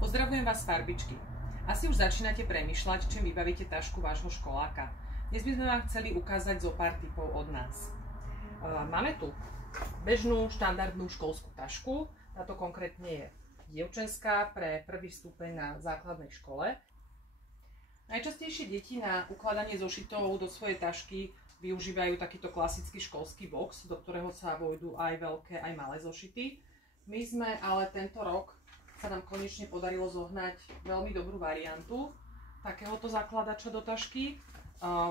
Pozdravujem vás z farbičky. Asi už začínate premýšľať, čím vybavíte tašku vášho školáka. Dnes by sme vám chceli ukázať zo pár tipov od nás. Máme tu bežnú štandardnú školskú tašku. Táto konkrétne je dievčenská pre prvý stupeň na základnej škole. Najčastejšie deti na ukladanie zošitov do svojej tašky využívajú takýto klasický školský box, do ktorého sa vojdu aj veľké, aj malé zošity. My sme ale tento rok sa nám konečne podarilo zohnať veľmi dobrú variantu takéhoto zakladača do tašky.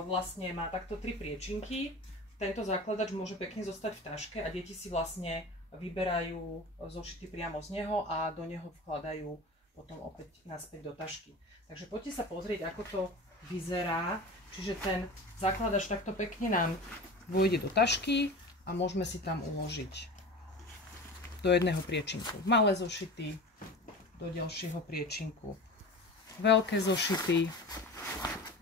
Vlastne má takto 3 priečinky. Tento zakladač môže pekne zostať v taške a deti si vlastne vyberajú zošity priamo z neho a do neho vkladajú potom opäť naspäť do tašky. Takže poďte sa pozrieť, ako to vyzerá. Čiže ten zakladač takto pekne nám vôjde do tašky a môžeme si tam uložiť do jedného priečinku malé zošity, do ďalšieho priečinku veľké zošity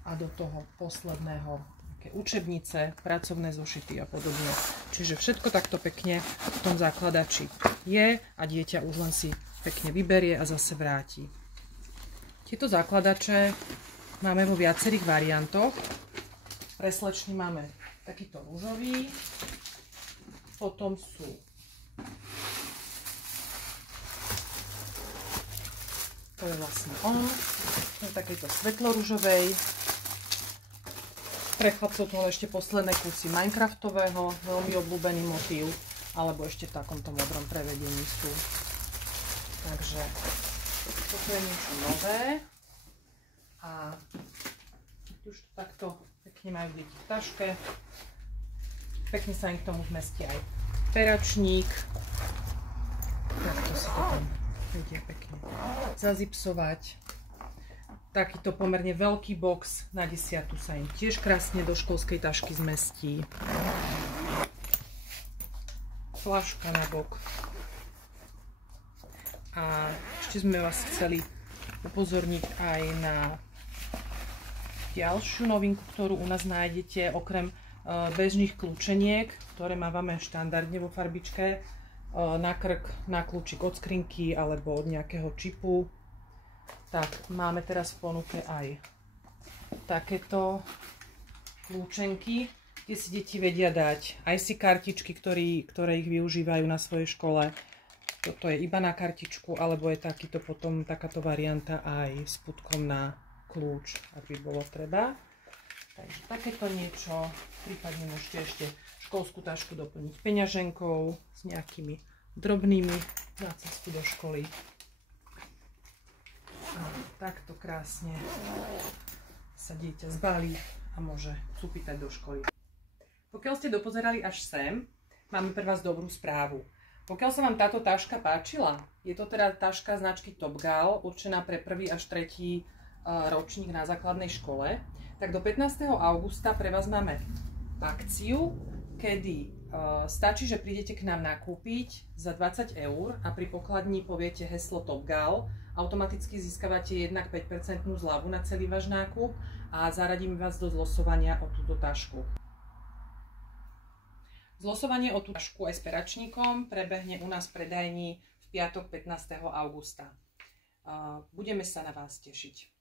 a do toho posledného také učebnice, pracovné zošity a podobne. Čiže všetko takto pekne v tom zakladači je a dieťa už len si pekne vyberie a zase vráti. Tieto zakladače máme vo viacerých variantoch. Pre slečny máme takýto ružový, potom sú to je vlastne on, v takejto svetlo-ružovej. Pre chlapcov tu ešte posledné kusy Minecraftového, veľmi obľúbený motív, alebo ešte v takomto modrom prevedení sú. Takže toto je niečo nové. A už to takto pekne majú deti v taške. Pekne sa im k tomu zmestí aj peračník. Takto si to tam vedia pekne zazipsovať. Takýto pomerne veľký box na 10 sa im tiež krásne do školskej tašky zmestí. Fľaška na bok. A ešte sme vás chceli upozorniť aj na ďalšiu novinku, ktorú u nás nájdete, okrem bežných kľúčeniek, ktoré máme štandardne vo farbičke, na krk, na kľúčik od skrinky alebo od nejakého čipu. Tak máme teraz v ponuke aj takéto kľúčenky, kde si deti vedia dať aj si kartičky, ktoré ich využívajú na svojej škole. Toto je iba na kartičku, alebo je takáto varianta aj s putkom na kľúč, ak by bolo treba. Takže takéto niečo, prípadne môžete ešte školskú tašku doplniť peňaženkou s nejakými drobnými na cestu do školy. A takto krásne sa dieťa zbalí a môže cupitať do školy. Pokiaľ ste dopozerali až sem, máme pre vás dobrú správu. Pokiaľ sa vám táto taška páčila, je to teda taška značky Topgal, určená pre 1. až 3. ročník na základnej škole, tak do 15. augusta pre vás máme akciu, kedy stačí, že prídete k nám nakúpiť za 20 € a pri pokladni poviete heslo Topgal, automaticky získavate jednak 5% zľavu na celý váš nákup a zaradíme vás do zlosovania o túto tašku. Zlosovanie o tú tašku aj s peračníkom prebehne u nás v predajni v piatok 15. augusta. Budeme sa na vás tešiť.